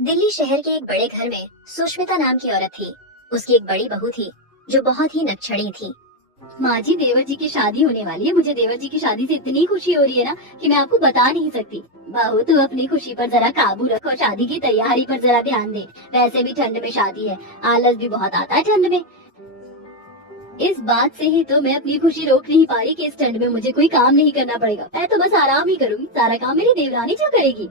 दिल्ली शहर के एक बड़े घर में सुष्मिता नाम की औरत थी। उसकी एक बड़ी बहू थी जो बहुत ही नक्खड़ी थी। माँ जी, देवर जी की शादी होने वाली है। मुझे देवर जी की शादी से इतनी खुशी हो रही है ना कि मैं आपको बता नहीं सकती। बहू, तू अपनी खुशी पर जरा काबू रख और शादी की तैयारी पर जरा ध्यान दे। वैसे भी ठंड में शादी है, आलस भी बहुत आता है ठंड में। इस बात से ही तो मैं अपनी खुशी रोक नहीं पा रही कि इस ठंड में मुझे कोई काम नहीं करना पड़ेगा। मैं तो बस आराम ही करूंगी, सारा काम मेरी देवरानी जो करेगी।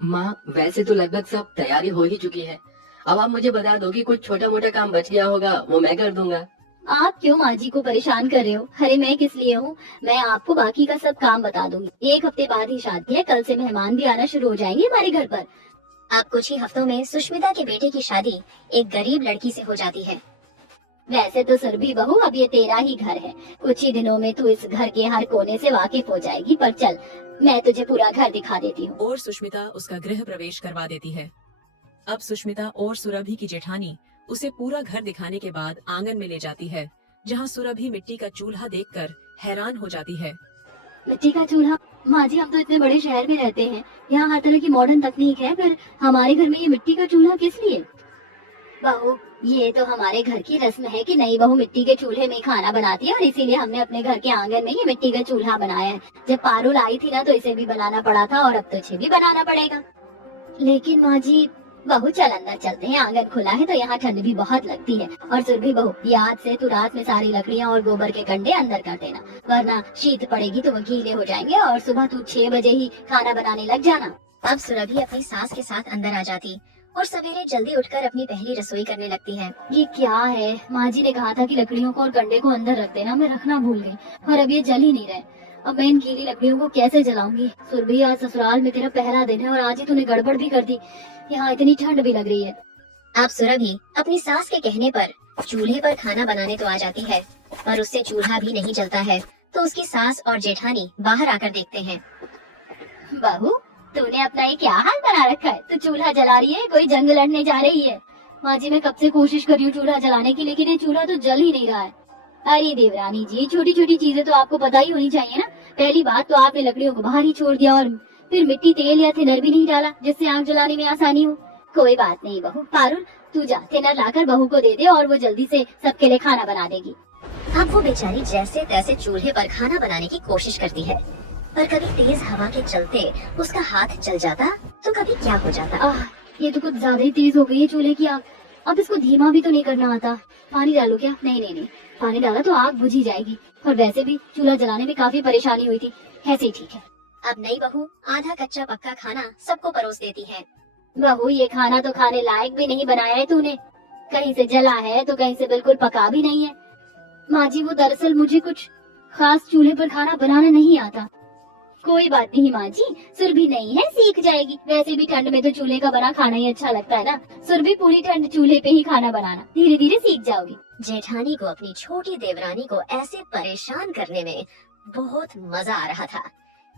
माँ, वैसे तो लगभग सब तैयारी हो ही चुकी है। अब आप मुझे बता दो कि कुछ छोटा मोटा काम बच गया होगा, वो मैं कर दूंगा। आप क्यों माँ जी को परेशान कर रहे हो? अरे मैं किस लिए हूँ, मैं आपको बाकी का सब काम बता दूंगी। एक हफ्ते बाद ही शादी है, कल से मेहमान भी आना शुरू हो जाएंगे हमारे घर पर। अब कुछ ही हफ्तों में सुष्मिता के बेटे की शादी एक गरीब लड़की से हो जाती है। वैसे तो सुरभि बहू, अब ये तेरा ही घर है। कुछ ही दिनों में तू इस घर के हर कोने से वाकिफ हो जाएगी। पर चल, मैं तुझे पूरा घर दिखा देती हूँ। और सुष्मिता उसका गृह प्रवेश करवा देती है। अब सुष्मिता और सुरभि की जेठानी उसे पूरा घर दिखाने के बाद आंगन में ले जाती है, जहाँ सुरभि मिट्टी का चूल्हा देखकर हैरान हो जाती है। मिट्टी का चूल्हा? माँ जी, हम तो इतने बड़े शहर में रहते हैं, यहाँ हर तरह की मॉडर्न तकनीक है, पर हमारे घर में ये मिट्टी का चूल्हा किस लिए? बहू, ये तो हमारे घर की रस्म है कि नई बहू मिट्टी के चूल्हे में खाना बनाती है, और इसीलिए हमने अपने घर के आंगन में ये मिट्टी का चूल्हा बनाया है। जब पारुल आई थी ना, तो इसे भी बनाना पड़ा था, और अब तो इसे भी बनाना पड़ेगा। लेकिन माँ जी, बहू चल अंदर चलते हैं, आंगन खुला है तो यहाँ ठंड भी बहुत लगती है। और सुरभि बहू, याद से तू रात में सारी लकड़ियाँ और गोबर के कंडे अंदर कर देना, वरना शीत पड़ेगी तो वो गीले हो जाएंगे। और सुबह तू 6 बजे ही खाना बनाने लग जाना। अब सुरभि अपनी सास के साथ अंदर आ जाती और सवेरे जल्दी उठकर अपनी पहली रसोई करने लगती है। ये क्या है? माँ जी ने कहा था कि लकड़ियों को और कंडे को अंदर रख देना, मैं रखना भूल गई, और अब ये जल ही नहीं रहे। अब मैं इन गीली लकड़ियों को कैसे जलाऊंगी? सुरभि, आज ससुराल में तेरा पहला दिन है और आज ही तूने गड़बड़ भी कर दी। यहाँ इतनी ठंड भी लग रही है। अब सुरभि अपनी सास के कहने पर चूल्हे पर खाना बनाने तो आ जाती है, पर उससे चूल्हा भी नहीं जलता है। तो उसकी सास और जेठानी बाहर आकर देखते हैं। बहू, तूने अपना ये क्या हाल बना रखा है? तू चूल्हा जला रही है, कोई जंग लड़ने जा रही है? माँ जी, मैं कब से कोशिश कर रही हूँ चूल्हा जलाने की, लेकिन ये चूल्हा तो जल ही नहीं रहा है। अरे देवरानी जी, छोटी छोटी चीजें तो आपको पता ही होनी चाहिए ना। पहली बात तो आपने लकड़ियों को बाहर ही छोड़ दिया, और फिर मिट्टी, तेल या थिनर भी नहीं डाला जिससे आग जलाने में आसानी हो। कोई बात नहीं बहू, पारुल तू जा थिनर लाकर बहू को दे दे, और वो जल्दी से सबके लिए खाना बना देगी। अब वो बेचारी जैसे तैसे चूल्हे पर खाना बनाने की कोशिश करती है, पर कभी तेज हवा के चलते उसका हाथ जल जाता तो कभी क्या हो जाता। ये तो कुछ ज्यादा ही तेज हो गई है चूल्हे की आग। अब इसको धीमा भी तो नहीं करना आता। पानी डालो क्या? नहीं नहीं नहीं, पानी डाला तो आग बुझ ही जाएगी, और वैसे भी चूल्हा जलाने में काफी परेशानी हुई थी। ऐसे ही ठीक है। अब नई बहू आधा कच्चा पक्का खाना सबको परोस देती है। बहू, ये खाना तो खाने लायक भी नहीं बनाया है तूने। कहीं से जला है तो कहीं से बिल्कुल पका भी नहीं है। माँ जी, वो दरअसल मुझे कुछ खास चूल्हे पर खाना बनाना नहीं आता। कोई बात नहीं माँ जी, सुरभि नहीं है, सीख जाएगी। वैसे भी ठंड में तो चूल्हे का बना खाना ही अच्छा लगता है ना। सुरभि पूरी ठंड चूल्हे पे ही खाना बनाना, धीरे धीरे सीख जाओगी। जेठानी को अपनी छोटी देवरानी को ऐसे परेशान करने में बहुत मजा आ रहा था।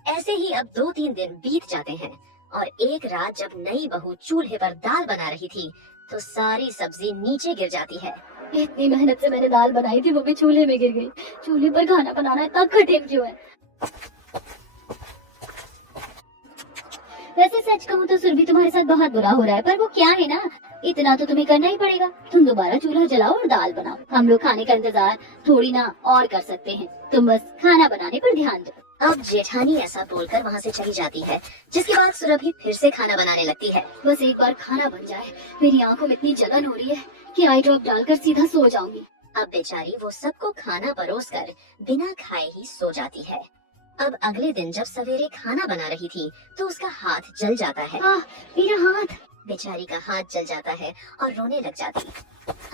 ऐसे ही अब 2-3 दिन बीत जाते हैं, और एक रात जब नई बहू चूल्हे पर दाल बना रही थी तो सारी सब्जी नीचे गिर जाती है। इतनी मेहनत से मैंने दाल बनाई थी, वो भी चूल्हे में गिर गई। चूल्हे पर खाना बनाना इतना कठिन क्यों है? वैसे सच कहूँ तो सुरभि, तुम्हारे साथ बहुत बुरा हो रहा है, पर वो क्या है ना, इतना तो तुम्हें करना ही पड़ेगा। तुम दोबारा चूल्हा जलाओ और दाल बनाओ। हम लोग खाने का इंतजार थोड़ी ना और कर सकते हैं, तुम बस खाना बनाने पर ध्यान दो। अब जेठानी ऐसा बोलकर वहाँ से चली जाती है, जिसके बाद सुरभि फिर से खाना बनाने लगती है। बस एक बार खाना बन जाए, मेरी आंखों में इतनी जलन हो रही है कि आई ड्रॉप डालकर सीधा सो जाऊंगी। अब बेचारी वो सबको खाना परोसकर बिना खाए ही सो जाती है। अब अगले दिन जब सवेरे खाना बना रही थी तो उसका हाथ जल जाता है। मेरा हाथ! बेचारी का हाथ जल जाता है और रोने लग जाती।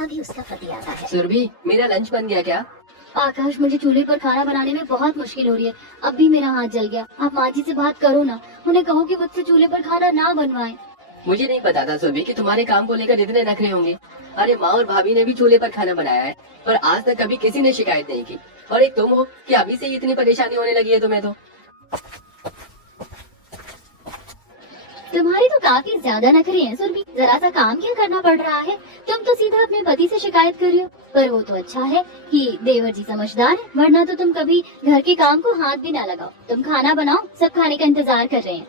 अभी उसका पति आता है। सुरभि, मेरा लंच बन गया क्या? आकाश, मुझे चूल्हे पर खाना बनाने में बहुत मुश्किल हो रही है। अब भी मेरा हाथ जल गया। आप माँ जी से बात करो ना, उन्हें कहो कि मुझसे चूल्हे पर खाना ना बनवाएं। मुझे नहीं पता था सुरभि कि तुम्हारे काम को लेकर इतने नखरे होंगे। अरे माँ और भाभी ने भी चूल्हे पर खाना बनाया है, पर आज तक कभी किसी ने शिकायत नहीं की। और एक तुम हो कि अभी से ही इतनी परेशानी होने लगी है तुम्हें तो। तुम्हारी तो काफी ज्यादा नखरे हैं सुरभि। जरा सा काम क्या करना पड़ रहा है? तुम तो सीधा अपने पति से शिकायत कर रही हो। पर वो तो अच्छा है कि देवर जी समझदार है, वरना तो तुम कभी घर के काम को हाथ भी ना लगाओ। तुम खाना बनाओ, सब खाने का इंतजार कर रहे हैं।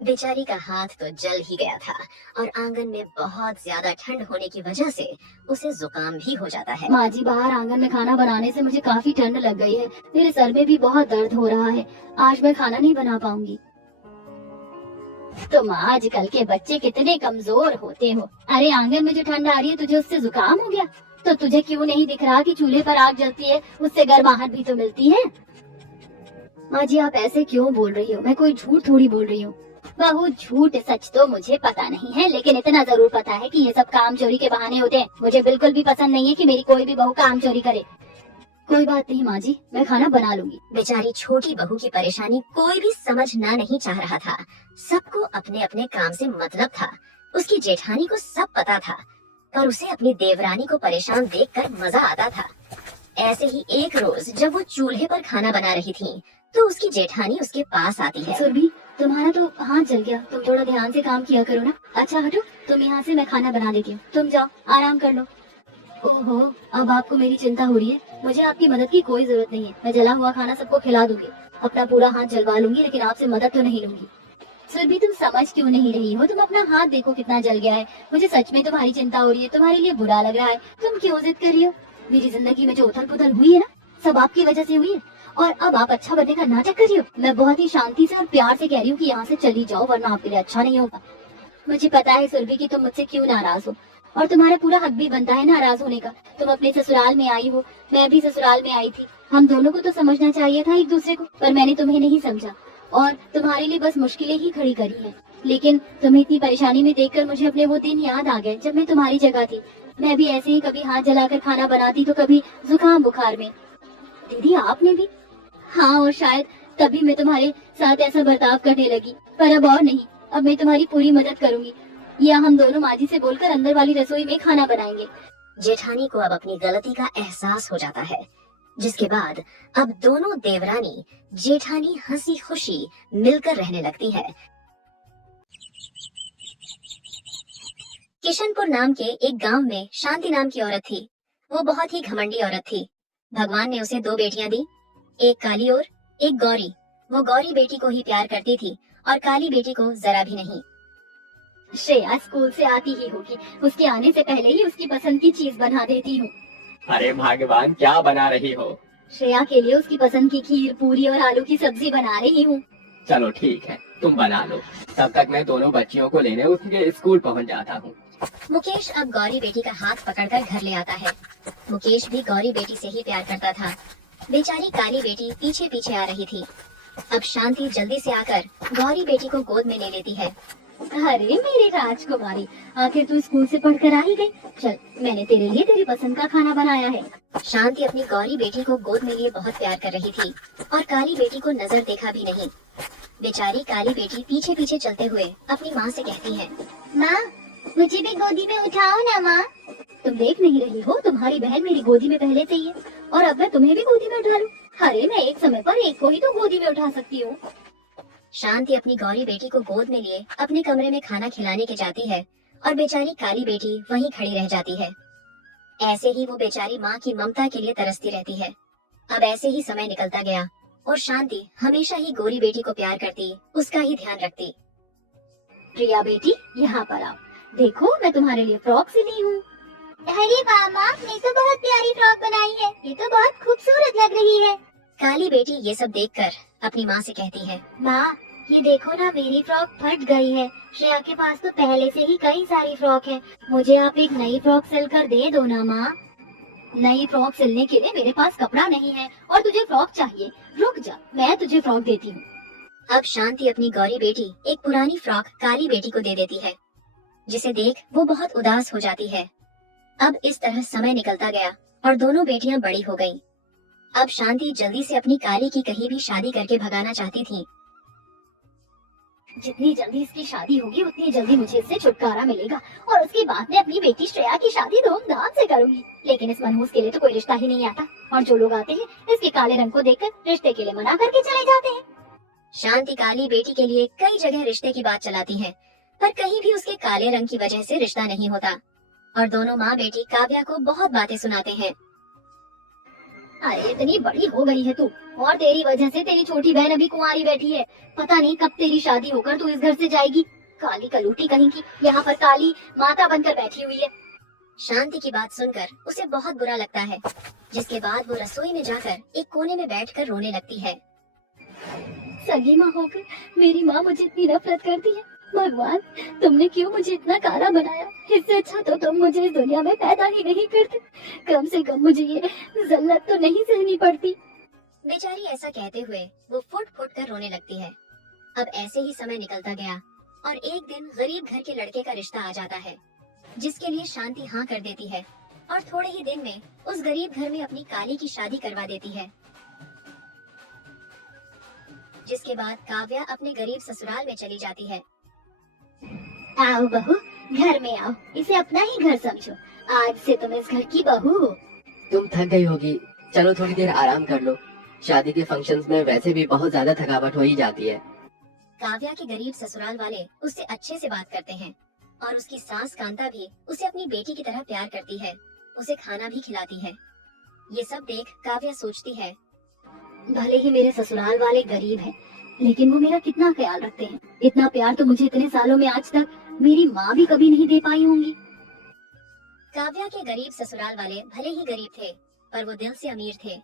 बेचारी का हाथ तो जल ही गया था और आंगन में बहुत ज्यादा ठंड होने की वजह से उसे जुकाम भी हो जाता है। माँ जी, बाहर आंगन में खाना बनाने से मुझे काफी ठंड लग गई है। मेरे सर में भी बहुत दर्द हो रहा है। आज मैं खाना नहीं बना पाऊंगी। तुम आजकल के बच्चे कितने कमजोर होते हो। अरे आंगन में जो ठंड आ रही है तुझे उससे जुकाम हो गया? तो तुझे क्यों नहीं दिख रहा कि चूल्हे पर आग जलती है, उससे गर्माहट भी तो मिलती है। माँ जी, आप ऐसे क्यों बोल रही हो? मैं कोई झूठ थोड़ी बोल रही हूँ। बहू, झूठ सच तो मुझे पता नहीं है, लेकिन इतना जरूर पता है कि ये सब काम चोरी के बहाने होते हैं। मुझे बिल्कुल भी पसंद नहीं है कि मेरी कोई भी बहू काम चोरी करे। कोई बात नहीं माँ जी, मैं खाना बना लूंगी। बेचारी छोटी बहू की परेशानी कोई भी समझना नहीं चाह रहा था। सबको अपने अपने काम से मतलब था। उसकी जेठानी को सब पता था, पर उसे अपनी देवरानी को परेशान देखकर मजा आता था। ऐसे ही एक रोज जब वो चूल्हे पर खाना बना रही थी, तो उसकी जेठानी उसके पास आती है। सुरभि, तुम्हारा तो हाथ जल गया, तुम थोड़ा ध्यान से काम किया करो ना। अच्छा हटो, तुम यहाँ से, मैं खाना बना देती हूँ। तुम जाओ, आराम कर लो। ओहो, अब आपको मेरी चिंता हो रही है। मुझे आपकी मदद की कोई जरूरत नहीं है। मैं जला हुआ खाना सबको खिला दूंगी, अपना पूरा हाथ जलवा लूंगी, लेकिन आपसे मदद तो नहीं लूंगी। सुरभि, तुम समझ क्यों नहीं रही हो? तुम अपना हाथ देखो कितना जल गया है। मुझे सच में तुम्हारी चिंता हो रही है, तुम्हारे लिए बुरा लग रहा है। तुम क्यों जिद कर रही हो? मेरी जिंदगी में जो उथल पुथल हुई है ना, सब आपकी वजह से हुई है, और अब आप अच्छा बनने का नाटक कर रही हो। मैं बहुत ही शांति से और प्यार से कह रही हूँ कि यहाँ से चली जाओ, वरना आपके लिए अच्छा नहीं होगा। मुझे पता है सुरभि कि तुम मुझसे क्यों नाराज हो, और तुम्हारा पूरा हक भी बनता है नाराज होने का। तुम अपने ससुराल में आई हो, मैं भी ससुराल में आई थी। हम दोनों को तो समझना चाहिए था एक दूसरे को, पर मैंने तुम्हें नहीं समझा और तुम्हारे लिए बस मुश्किलें ही खड़ी करी हैं। लेकिन तुम्हें इतनी परेशानी में देखकर मुझे अपने वो दिन याद आ गए जब मैं तुम्हारी जगह थी। मैं भी ऐसे ही कभी हाथ जलाकर खाना बनाती तो कभी जुकाम बुखार में। दीदी, आपने भी? हाँ, और शायद तभी मैं तुम्हारे साथ ऐसा बर्ताव करने लगी, पर अब और नहीं। अब मैं तुम्हारी पूरी मदद करूंगी, या हम दोनों माँ जी से बोलकर अंदर वाली रसोई में खाना बनाएंगे। जेठानी को अब अपनी गलती का एहसास हो जाता है, जिसके बाद अब दोनों देवरानी जेठानी हंसी खुशी मिलकर रहने लगती है। किशनपुर नाम के एक गांव में शांति नाम की औरत थी। वो बहुत ही घमंडी औरत थी। भगवान ने उसे 2 बेटियां दी, एक काली और एक गौरी। वो गौरी बेटी को ही प्यार करती थी और काली बेटी को जरा भी नहीं। श्रेया स्कूल से आती ही होगी, उसके आने से पहले ही उसकी पसंद की चीज बना देती हूँ। अरे भगवान, क्या बना रही हो? श्रेया के लिए उसकी पसंद की खीर, पूरी और आलू की सब्जी बना रही हूँ। चलो ठीक है, तुम बना लो, तब तक मैं दोनों बच्चियों को लेने उसके स्कूल पहुंच जाता हूँ। मुकेश अब गौरी बेटी का हाथ पकड़कर घर ले आता है। मुकेश भी गौरी बेटी से ही प्यार करता था। बेचारी काली बेटी पीछे पीछे आ रही थी। अब शांति जल्दी से आकर गौरी बेटी को गोद में ले लेती है। अरे मेरी राजकुमारी, आखिर तू स्कूल से पढ़कर आ ही गई। चल, मैंने तेरे लिए तेरी पसंद का खाना बनाया है। शांति अपनी गौरी बेटी को गोद में लिए बहुत प्यार कर रही थी और काली बेटी को नजर देखा भी नहीं। बेचारी काली बेटी पीछे पीछे चलते हुए अपनी माँ से कहती है, माँ, मुझे भी गोदी में उठाओ ना माँ। तुम देख नहीं रही हो, तुम्हारी बहन मेरी गोदी में पहले से ही है, और अब मैं तुम्हें भी गोदी में उठा लूं? अरे मैं एक समय पर एक को ही तो गोदी में उठा सकती हूँ। शांति अपनी गौरी बेटी को गोद में लिए अपने कमरे में खाना खिलाने के जाती है और बेचारी काली बेटी वहीं खड़ी रह जाती है। ऐसे ही वो बेचारी माँ की ममता के लिए तरसती रहती है। अब ऐसे ही समय निकलता गया और शांति हमेशा ही गौरी बेटी को प्यार करती, उसका ही ध्यान रखती। प्रिया बेटी, यहाँ पर आओ, देखो मैं तुम्हारे लिए फ्रॉक सिली हूँ। अरे वाह माँ, ने तो बहुत प्यारी फ्रॉक बनाई है, ये तो बहुत खूबसूरत लग रही है। काली बेटी ये सब देखकर अपनी माँ से कहती है, माँ, ये देखो ना, मेरी फ्रॉक फट गई है। श्रेया के पास तो पहले से ही कई सारी फ्रॉक है, मुझे आप एक नई फ्रॉक सिल कर दे दो ना माँ। नई फ्रॉक सिलने के लिए मेरे पास कपड़ा नहीं है और तुझे फ्रॉक चाहिए। रुक जा, मैं तुझे फ्रॉक देती हूँ। अब शांति अपनी गौरी बेटी एक पुरानी फ्रॉक काली बेटी को दे देती है, जिसे देख वो बहुत उदास हो जाती है। अब इस तरह समय निकलता गया और दोनों बेटियां बड़ी हो गईं। अब शांति जल्दी से अपनी काली की कहीं भी शादी करके भगाना चाहती थी। जितनी जल्दी इसकी शादी होगी उतनी जल्दी मुझे इससे छुटकारा मिलेगा, और उसके बाद मैं अपनी बेटी श्रेया की शादी धूमधाम से करूंगी। लेकिन इस मनहूस के लिए तो कोई रिश्ता ही नहीं आता, और जो लोग आते हैं इसके काले रंग को देखकर रिश्ते के लिए मना करके चले जाते हैं। शांति काली बेटी के लिए कई जगह रिश्ते की बात चलाती है, पर कहीं भी उसके काले रंग की वजह से रिश्ता नहीं होता और दोनों माँ बेटी काव्या को बहुत बातें सुनाते हैं। अरे इतनी बड़ी हो गई है तू, और तेरी वजह से तेरी छोटी बहन अभी कुंवारी बैठी है। पता नहीं कब तेरी शादी होकर तू इस घर से जाएगी। काली कलूटी कहीं की, यहाँ पर काली माता बनकर बैठी हुई है। शांति की बात सुनकर उसे बहुत बुरा लगता है, जिसके बाद वो रसोई में जाकर एक कोने में बैठकर रोने लगती है। सगी माँ होकर मेरी माँ मुझे इतनी नफरत करती है। भगवान, तुमने क्यों मुझे इतना काला बनाया? इससे अच्छा तो तुम मुझे इस दुनिया में पैदा ही नहीं करते। कम से कम मुझे ये जल्लत तो नहीं सहनी पड़ती। बेचारी ऐसा कहते हुए वो फुट फुट कर रोने लगती है। अब ऐसे ही समय निकलता गया और एक दिन गरीब घर के लड़के का रिश्ता आ जाता है, जिसके लिए शांति हाँ कर देती है और थोड़े ही दिन में उस गरीब घर में अपनी काली की शादी करवा देती है। जिसके बाद काव्या अपने गरीब ससुराल में चली जाती है। आओ बहू, घर में आओ, इसे अपना ही घर समझो। आज से तुम इस घर की बहू हो। तुम थक गई होगी, चलो थोड़ी देर आराम कर लो। शादी के फंक्शंस में वैसे भी बहुत ज्यादा थकावट हो ही जाती है। काव्या के गरीब ससुराल वाले उससे अच्छे से बात करते हैं और उसकी सास कांता भी उसे अपनी बेटी की तरह प्यार करती है, उसे खाना भी खिलाती है। ये सब देख काव्या सोचती है, भले ही मेरे ससुराल वाले गरीब हैं, लेकिन वो मेरा कितना ख्याल रखते हैं। इतना प्यार तो मुझे इतने सालों में आज तक मेरी माँ भी कभी नहीं दे पाई होंगी। काव्या के गरीब ससुराल वाले भले ही गरीब थे, पर वो दिल से अमीर थे।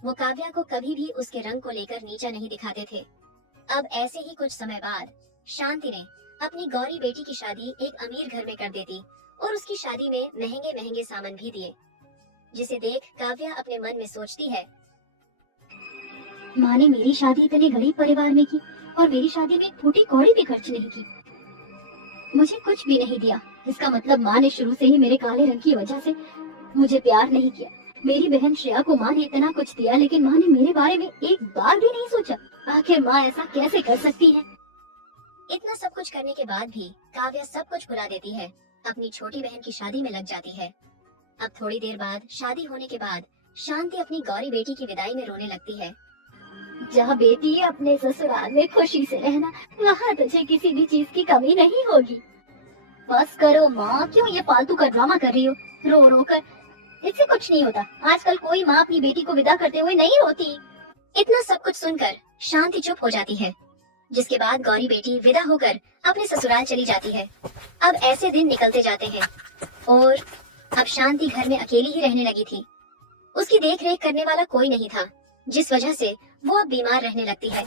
वो काव्या को कभी भी उसके रंग को लेकर नीचा नहीं दिखाते थे। अब ऐसे ही कुछ समय बाद शांति ने अपनी गौरी बेटी की शादी एक अमीर घर में कर देती और उसकी शादी में महंगे महंगे सामान भी दिए, जिसे देख काव्या अपने मन में सोचती है, माँ ने मेरी शादी इतने गरीब परिवार में की और मेरी शादी में एक फूटी कौड़ी भी खर्च नहीं की। मुझे कुछ भी नहीं दिया। इसका मतलब माँ ने शुरू से ही मेरे काले रंग की वजह से मुझे प्यार नहीं किया। मेरी बहन श्रेया को माँ ने इतना कुछ दिया, लेकिन माँ ने मेरे बारे में एक बार भी नहीं सोचा। आखिर माँ ऐसा कैसे कर सकती है? इतना सब कुछ करने के बाद भी काव्या सब कुछ भुला देती है, अपनी छोटी बहन की शादी में लग जाती है। अब थोड़ी देर बाद शादी होने के बाद शांति अपनी गौरी बेटी की विदाई में रोने लगती है। जहाँ बेटी अपने ससुराल में खुशी से रहना, वहाँ तुझे किसी भी चीज की कमी नहीं होगी। बस करो माँ, क्यों ये फालतू का ड्रामा कर रही हो? रो रो कर इससे कुछ नहीं होता। आजकल कोई माँ अपनी बेटी को विदा करते हुए नहीं रोती। इतना सब कुछ सुनकर शांति चुप हो जाती है, जिसके बाद गौरी बेटी विदा होकर अपने ससुराल चली जाती है। अब ऐसे दिन निकलते जाते हैं और अब शांति घर में अकेली ही रहने लगी थी। उसकी देख रेख करने वाला कोई नहीं था, जिस वजह से वो अब बीमार रहने लगती है।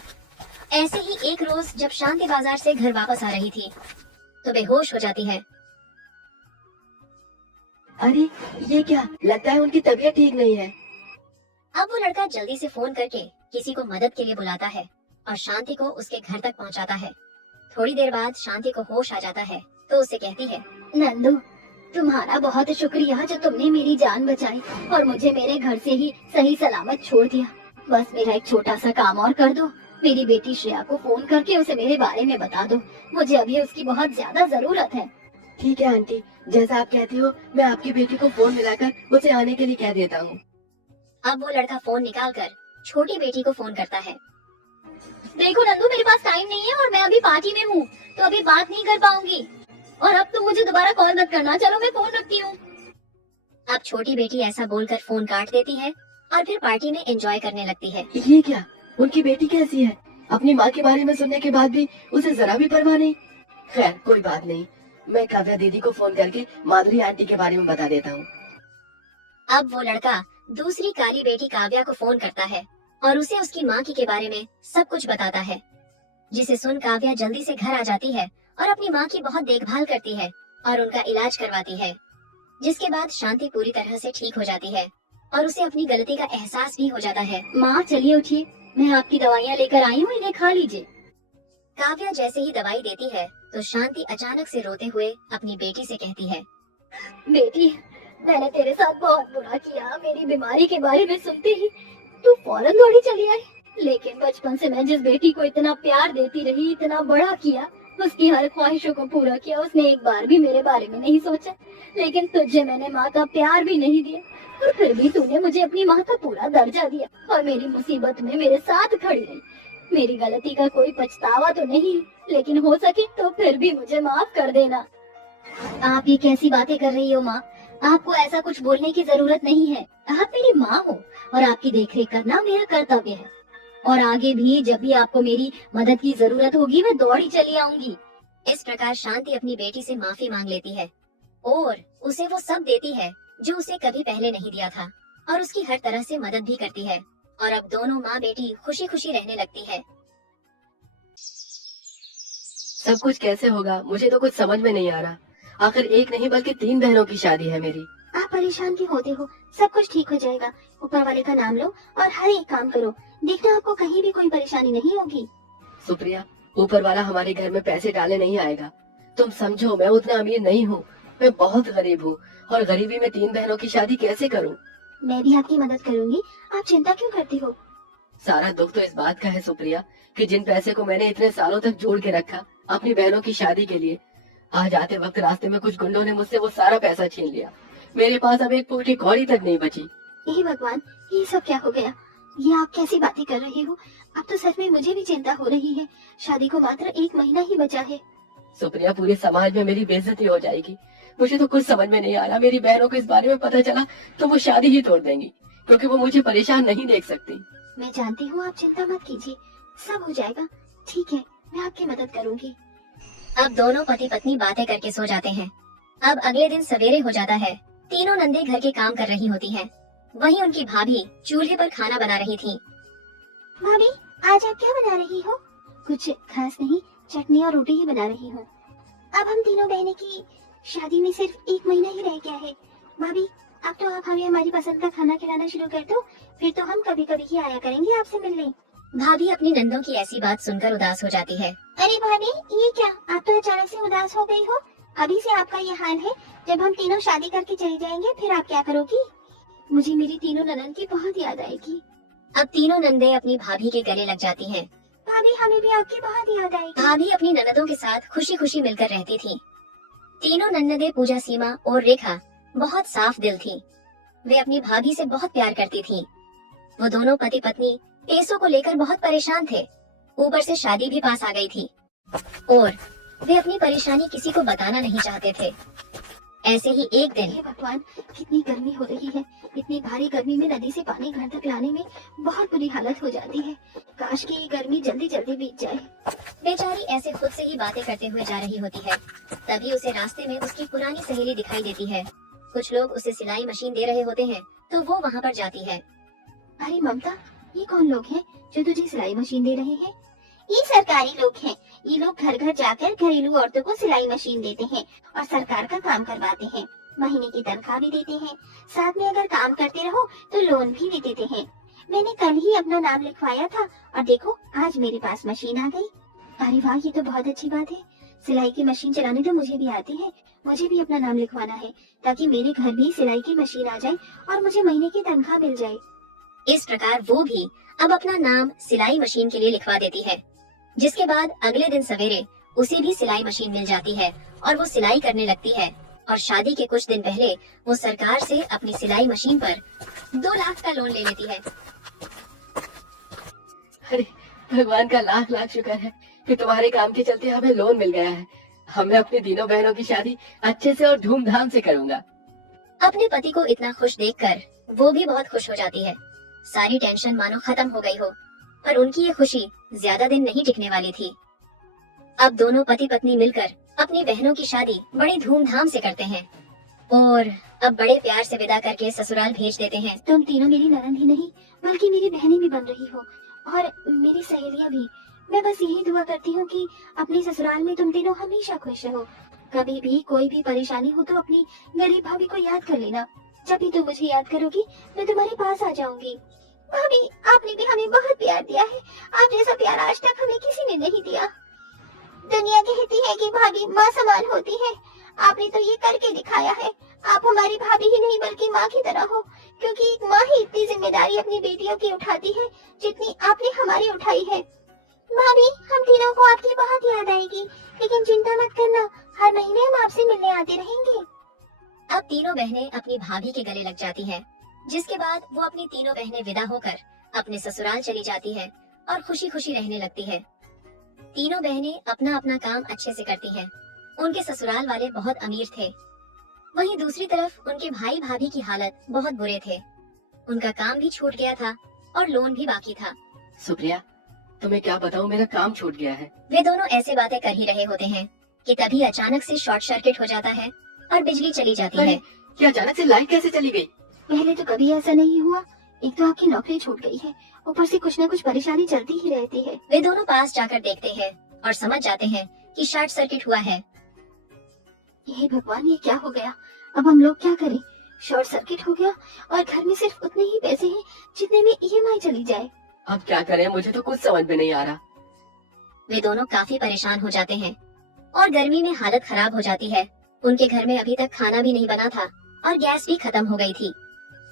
ऐसे ही एक रोज जब शांति बाजार से घर वापस आ रही थी तो बेहोश हो जाती है। अरे ये क्या, लगता है उनकी तबीयत ठीक नहीं है। अब वो लड़का जल्दी से फोन करके किसी को मदद के लिए बुलाता है और शांति को उसके घर तक पहुंचाता है। थोड़ी देर बाद शांति को होश आ जाता है तो उससे कहती है, नंदू, तुम्हारा बहुत शुक्रिया जो तुमने मेरी जान बचाई और मुझे मेरे घर से ही सही सलामत छोड़ दिया। बस मेरा एक छोटा सा काम और कर दो। मेरी बेटी श्रेया को फोन करके उसे मेरे बारे में बता दो। मुझे अभी उसकी बहुत ज्यादा जरूरत है। ठीक है आंटी, जैसा आप कहती हो, मैं आपकी बेटी को फोन मिलाकर उसे आने के लिए कह देता हूँ। अब वो लड़का फोन निकालकर छोटी बेटी को फोन करता है। देखो नंदू, मेरे पास टाइम नहीं है और मैं अभी पार्टी में हूँ, तो अभी बात नहीं कर पाऊंगी। और अब तुम मुझे दोबारा कॉल मत करना। चलो मैं फोन रखती हूँ। अब छोटी बेटी ऐसा बोलकर फोन काट देती है और फिर पार्टी में एंजॉय करने लगती है। ये क्या, उनकी बेटी कैसी है? अपनी माँ के बारे में सुनने के बाद भी उसे जरा भी परवाह नहीं। खैर कोई बात नहीं, मैं काव्या दीदी को फोन करके माधुरी आंटी के बारे में बता देता हूँ। अब वो लड़का दूसरी काली बेटी काव्या को फोन करता है और उसे उसकी माँ के बारे में सब कुछ बताता है, जिसे सुन काव्या जल्दी से घर आ जाती है और अपनी माँ की बहुत देखभाल करती है और उनका इलाज करवाती है। जिसके बाद शांति पूरी तरह से ठीक हो जाती है और उसे अपनी गलती का एहसास भी हो जाता है। माँ चलिए उठिए, मैं आपकी दवाइयाँ लेकर आई हूँ, इन्हें खा लीजिए। काव्या जैसे ही दवाई देती है तो शांति अचानक से रोते हुए अपनी बेटी से कहती है, बेटी, मैंने तेरे साथ बहुत बुरा किया। मेरी बीमारी के बारे में सुनते ही तू फौरन दौड़ी चली आई। लेकिन बचपन से मैं जिस बेटी को इतना प्यार देती रही, इतना बड़ा किया, उसकी हर ख्वाहिशों को पूरा किया, उसने एक बार भी मेरे बारे में नहीं सोचा। लेकिन तुझे मैंने माँ का प्यार भी नहीं दिया और फिर भी तूने मुझे अपनी माँ का पूरा दर्जा दिया और मेरी मुसीबत में मेरे साथ खड़ी रही। मेरी गलती का कोई पछतावा तो नहीं, लेकिन हो सके तो फिर भी मुझे माफ कर देना। आप ये कैसी बातें कर रही हो माँ? आपको ऐसा कुछ बोलने की जरूरत नहीं है। आप मेरी माँ हो और आपकी देखरेख करना मेरा कर्तव्य है। और आगे भी जब भी आपको मेरी मदद की जरूरत होगी मैं दौड़ी चली आऊंगी। इस प्रकार शांति अपनी बेटी से माफी मांग लेती है और उसे वो सब देती है जो उसे कभी पहले नहीं दिया था, और उसकी हर तरह से मदद भी करती है। और अब दोनों माँ बेटी खुशी खुशी रहने लगती है। सब कुछ कैसे होगा, मुझे तो कुछ समझ में नहीं आ रहा। आखिर एक नहीं बल्कि 3 बहनों की शादी है मेरी। आप परेशान क्यों होते हो? सब कुछ ठीक हो जाएगा। ऊपर वाले का नाम लो और हर एक काम करो, देखना आपको कहीं भी कोई परेशानी नहीं होगी। सुप्रिया, ऊपर वाला हमारे घर में पैसे डाले नहीं आएगा। तुम समझो, मैं उतना अमीर नहीं हूँ, मैं बहुत गरीब हूँ, और गरीबी में 3 बहनों की शादी कैसे करूँ? मैं भी आपकी मदद करूंगी, आप चिंता क्यों करती हो? सारा दुख तो इस बात का है सुप्रिया कि जिन पैसे को मैंने इतने सालों तक जोड़ के रखा अपनी बहनों की शादी के लिए, आज आते वक्त रास्ते में कुछ गुंडों ने मुझसे वो सारा पैसा छीन लिया। मेरे पास अब एक पूरी कौड़ी तक नहीं बची। हे भगवान, ये सब क्या हो गया? ये आप कैसी बातें कर रहे हो? अब तो सच में मुझे भी चिंता हो रही है। शादी को मात्र 1 महीना ही बचा है। सुप्रिया, पूरे समाज में मेरी बेइज्जती हो जाएगी। मुझे तो कुछ समझ में नहीं आ रहा। मेरी बहनों को इस बारे में पता चला तो वो शादी ही तोड़ देंगी, क्योंकि वो मुझे परेशान नहीं देख सकती। मैं जानती हूँ, आप चिंता मत कीजिए, सब हो जाएगा। ठीक है, मैं आपकी मदद करूंगी। अब दोनों पति पत्नी बातें करके सो जाते हैं। अब अगले दिन सवेरे हो जाता है। तीनों नंदे घर के काम कर रही होती हैं। वहीं उनकी भाभी चूल्हे पर खाना बना रही थी। भाभी, आज आप क्या बना रही हो? कुछ खास नहीं, चटनी और रोटी ही बना रही हूँ। अब हम तीनों बहनें की शादी में सिर्फ 1 महीना ही रह गया है। भाभी, अब तो आप हमें हमारी पसंद का खाना खिलाना शुरू कर दो, फिर तो हम कभी कभी ही आया करेंगे आपसे मिलने। भाभी अपनी नंदों की ऐसी बात सुनकर उदास हो जाती है। अरे भाभी, ये क्या, आप तो अचानक से उदास हो गई हो? अभी से आपका ये हाल है, जब हम तीनों शादी करके चले जाएंगे फिर आप क्या करोगी? मुझे मेरी तीनों ननद की बहुत याद आएगी। अब तीनों नंदे अपनी भाभी के गले लग जाती हैं। भाभी, हमें भी आपकी बहुत याद आएगी। भाभी अपनी ननदों के साथ खुशी खुशी मिलकर रहती थी। तीनों नन्नदे पूजा, सीमा और रेखा बहुत साफ दिल थी। वे अपनी भाभी से बहुत प्यार करती थी। वो दोनों पति पत्नी पैसों को लेकर बहुत परेशान थे। ऊपर से शादी भी पास आ गई थी और वे अपनी परेशानी किसी को बताना नहीं चाहते थे। ऐसे ही एक दिन, हे भगवान, कितनी गर्मी हो रही है। इतनी भारी गर्मी में नदी से पानी घर तक लाने में बहुत बुरी हालत हो जाती है। काश कि ये गर्मी जल्दी जल्दी बीत जाए। बेचारी ऐसे खुद से ही बातें करते हुए जा रही होती है। तभी उसे रास्ते में उसकी पुरानी सहेली दिखाई देती है। कुछ लोग उसे सिलाई मशीन दे रहे होते हैं तो वो वहाँ पर जाती है। अरे ममता, ये कौन लोग हैं जो तुझे सिलाई मशीन दे रहे हैं? ये सरकारी लोग हैं। ये लोग घर घर जाकर घरेलू औरतों को सिलाई मशीन देते हैं और सरकार का काम करवाते हैं। महीने की तनख्वाह भी देते हैं, साथ में अगर काम करते रहो तो लोन भी दे देते हैं। मैंने कल ही अपना नाम लिखवाया था और देखो आज मेरे पास मशीन आ गई। अरे वाह, ये तो बहुत अच्छी बात है। सिलाई की मशीन चलाने तो मुझे भी आती है। मुझे भी अपना नाम लिखवाना है ताकि मेरे घर भी सिलाई की मशीन आ जाए और मुझे महीने की तनख्वाह मिल जाए। इस प्रकार वो भी अब अपना नाम सिलाई मशीन के लिए लिखवा देती है। जिसके बाद अगले दिन सवेरे उसे भी सिलाई मशीन मिल जाती है और वो सिलाई करने लगती है। और शादी के कुछ दिन पहले वो सरकार से अपनी सिलाई मशीन पर 2 लाख का लोन ले लेती है। अरे भगवान का लाख लाख शुक्र है कि तुम्हारे काम के चलते हमें लोन मिल गया है। हमें अपनी तीनों बहनों की शादी अच्छे से और धूमधाम से करूंगा। अपने पति को इतना खुश देखकर वो भी बहुत खुश हो जाती है। सारी टेंशन मानो खत्म हो गई हो। पर उनकी ये खुशी ज्यादा दिन नहीं टिकने वाली थी। अब दोनों पति पत्नी मिलकर अपनी बहनों की शादी बड़ी धूमधाम से करते हैं और अब बड़े प्यार से विदा करके ससुराल भेज देते हैं। तुम तीनों मेरी ननद ही नहीं बल्कि मेरी बहनें भी बन रही हो और मेरी सहेलियां भी। मैं बस यही दुआ करती हूँ कि अपने ससुराल में तुम तीनों हमेशा खुश रहो। कभी भी कोई भी परेशानी हो तो अपनी गरीब भाभी को याद कर लेना। जब भी तुम मुझे याद करोगी मैं तुम्हारे पास आ जाऊंगी। भाभी, आपने भी हमें बहुत प्यार दिया है। आप जैसा प्यार आज तक हमें किसी ने नहीं दिया। दुनिया कहती है कि भाभी माँ समान होती है। आपने तो ये करके दिखाया है। आप हमारी भाभी ही नहीं बल्कि माँ की तरह हो, क्योंकि एक माँ ही इतनी जिम्मेदारी अपनी बेटियों की उठाती है जितनी आपने हमारी उठाई है। भाभी, हम तीनों को आपकी बहुत याद आएगी, लेकिन चिंता मत करना, हर महीने हम आपसे मिलने आते रहेंगे। अब तीनों बहनें अपनी भाभी के गले लग जाती हैं। जिसके बाद वो अपनी तीनों बहनें विदा होकर अपने ससुराल चली जाती है और खुशी खुशी रहने लगती है। तीनों बहनें अपना अपना काम अच्छे से करती हैं। उनके ससुराल वाले बहुत अमीर थे। वहीं दूसरी तरफ उनके भाई भाभी की हालत बहुत बुरे थे। उनका काम भी छूट गया था और लोन भी बाकी था। सुप्रिया, तुम्हें क्या बताऊं, मेरा काम छूट गया है। वे दोनों ऐसे बातें कर ही रहे होते हैं कि तभी अचानक से शॉर्ट सर्किट हो जाता है और बिजली चली जाती अरे, है। ये अचानक से लाइट कैसे चली गई? पहले तो कभी ऐसा नहीं हुआ। एक तो आपकी नौकरी छूट गई है, ऊपर से कुछ न कुछ परेशानी चलती ही रहती है। वे दोनों पास जाकर देखते हैं और समझ जाते हैं कि शॉर्ट सर्किट हुआ है। हे भगवान, ये क्या हो गया? अब हम लोग क्या करें? शॉर्ट सर्किट हो गया और घर में सिर्फ उतने ही पैसे हैं जितने में ईएमआई चली जाए। अब क्या करें, मुझे तो कुछ समझ में नहीं आ रहा। वे दोनों काफी परेशान हो जाते हैं और गर्मी में हालत खराब हो जाती है। उनके घर में अभी तक खाना भी नहीं बना था और गैस भी खत्म हो गई थी।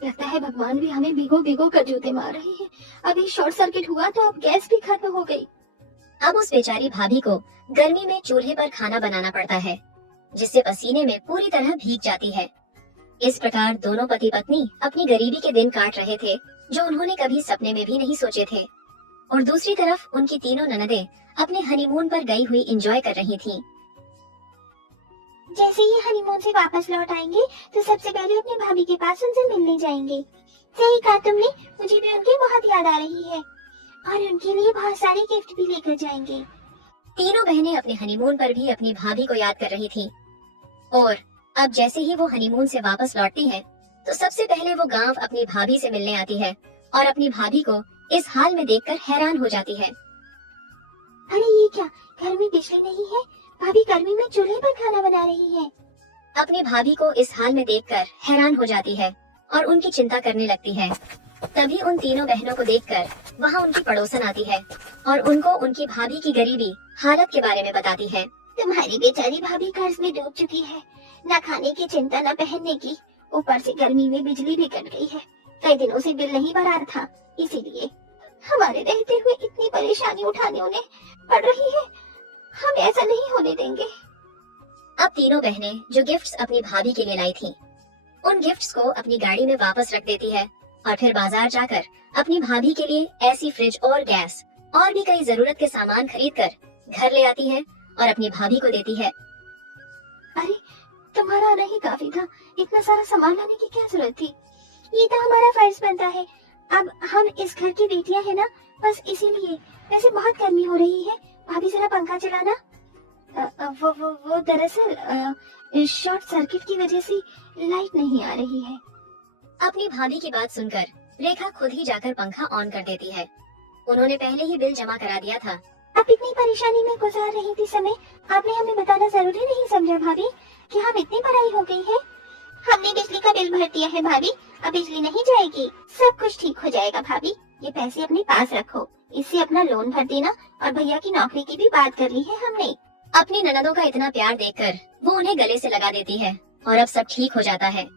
लगता है भगवान भी हमें भिगो भिगो कर जूते मार रहे हैं। अभी शॉर्ट सर्किट हुआ तो अब गैस भी खत्म हो गई। अब उस बेचारी भाभी को गर्मी में चूल्हे पर खाना बनाना पड़ता है, जिससे पसीने में पूरी तरह भीग जाती है। इस प्रकार दोनों पति पत्नी अपनी गरीबी के दिन काट रहे थे, जो उन्होंने कभी सपने में भी नहीं सोचे थे। और दूसरी तरफ उनकी तीनों ननदें अपने हनीमून पर गई हुई एंजॉय कर रही थीं। जैसे ही हनीमून से वापस लौट आएंगे तो सबसे पहले अपनी भाभी के पास उनसे मिलने जाएंगे। सही कहा तुमने, मुझे भी उनकी बहुत याद आ रही है और उनके लिए बहुत सारे गिफ्ट भी लेकर जाएंगे। तीनों बहनें अपने हनीमून पर भी अपनी भाभी को याद कर रही थीं। और अब जैसे ही वो हनीमून से वापस लौटती हैं, तो सबसे पहले वो गांव अपनी भाभी से मिलने आती है और अपनी भाभी को इस हाल में देखकर हैरान हो जाती है। अरे ये क्या, घर में बिजली नहीं है? भाभी गर्मी में चूल्हे पर खाना बना रही है। अपनी भाभी को इस हाल में देखकर हैरान हो जाती है और उनकी चिंता करने लगती है। तभी उन तीनों बहनों को देखकर वहाँ उनकी पड़ोसन आती है और उनको उनकी भाभी की गरीबी हालत के बारे में बताती है। तुम्हारी बेचारी भाभी कर्ज में डूब चुकी है, न खाने की चिंता न पहनने की, ऊपर से गर्मी में बिजली भी कट गई है। कई दिनों से बिल नहीं भरा था, इसीलिए हमारे रहते हुए इतनी परेशानी उठाने उन्हें पड़ रही है। हम ऐसा नहीं होने देंगे। अब तीनों बहनें जो गिफ्ट्स अपनी भाभी के लिए लाई थीं, उन गिफ्ट्स को अपनी गाड़ी में वापस रख देती है और फिर बाजार जाकर अपनी भाभी के लिए ऐसी फ्रिज और गैस और भी कई जरूरत के सामान खरीद कर घर ले आती है और अपनी भाभी को देती है। अरे तुम्हारा आना ही काफी था, इतना सारा सामान लाने की क्या जरूरत थी? ये तो हमारा फर्ज बनता है। अब हम इस घर की बेटियां हैं ना, बस इसीलिए। वैसे बहुत गर्मी हो रही है, भाभी जरा पंखा चलाना। वो दरअसल शॉर्ट सर्किट की वजह से लाइट नहीं आ रही है। अपनी भाभी की बात सुनकर रेखा खुद ही जाकर पंखा ऑन कर देती है। उन्होंने पहले ही बिल जमा करा दिया था। आप इतनी परेशानी में गुजार रही थी समय, आपने हमें बताना जरूरी नहीं समझा भाभी कि हम इतनी पढ़ाई हो गई है? हमने बिजली का बिल भर दिया है भाभी, अब बिजली नहीं जाएगी, सब कुछ ठीक हो जाएगा भाभी। ये पैसे अपने पास रखो, इससे अपना लोन भर देना और भैया की नौकरी की भी बात कर ली है हमने। अपनी ननदों का इतना प्यार देखकर वो उन्हें गले से लगा देती है और अब सब ठीक हो जाता है।